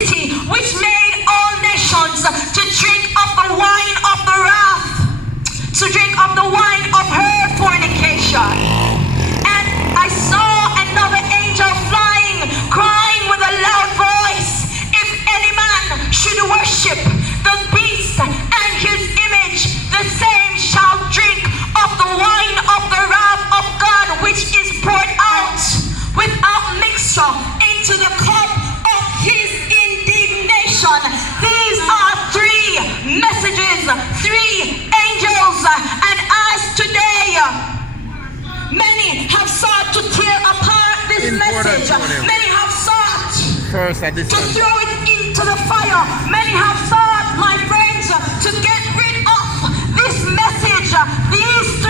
which made all nations to drink of the wine of the wrath, to drink of the wine of her fornication. And I saw another angel flying, crying with a loud voice, if any man should worship the beast and his image, the same shall drink of the wine of the wrath of God, which is poured out without mixture into the cup of his indignation. These are three messages, three angels, and as today many have sought to tear apart this message, many have sought to throw it into the fire, many have sought, my friends, to get rid of this message. These